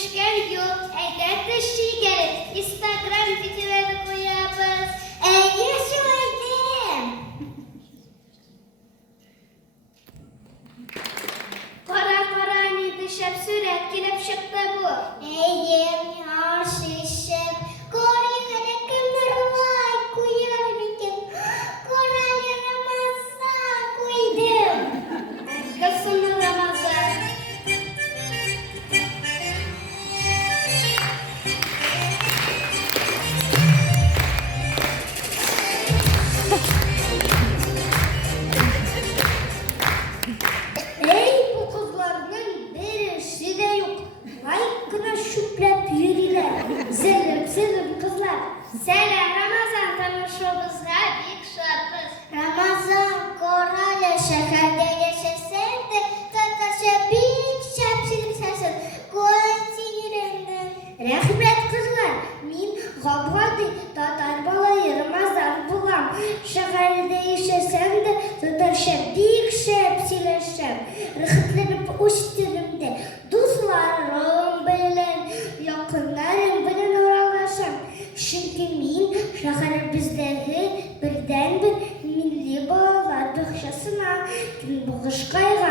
görüşken yok. Elbette şeker. Instagram videoları koyarız. Söyledim. Kara ne dışarı süret gelip çıktı bu. Eyim yar şişip. Kori harekimler var. Kuyar bitim. Koray Ramazan koydum. Kısım Ramazan. Ey bu kızlarının birisi de yok. Haykına şüphlep yürüler. Selim kızlar. Selam Ramazan tanışımızda büyük şartız. Ramazan Koray'la şehirde yaşasın da tataşa büyük şapşırık saçın. Koyasıyırından. Rahmet kızlar. Min gabgadi tatar balayı Ramazan bulam. Şehirde yaşasın da tataşa büyük şapşırık. Rıhıtlanıp uçtuğumda dostlarım bilen, yakınlarım bilen oralaşam. Çünkü min şehirimizdeki birden bir milli ballar bökşesine gün bu kış kayga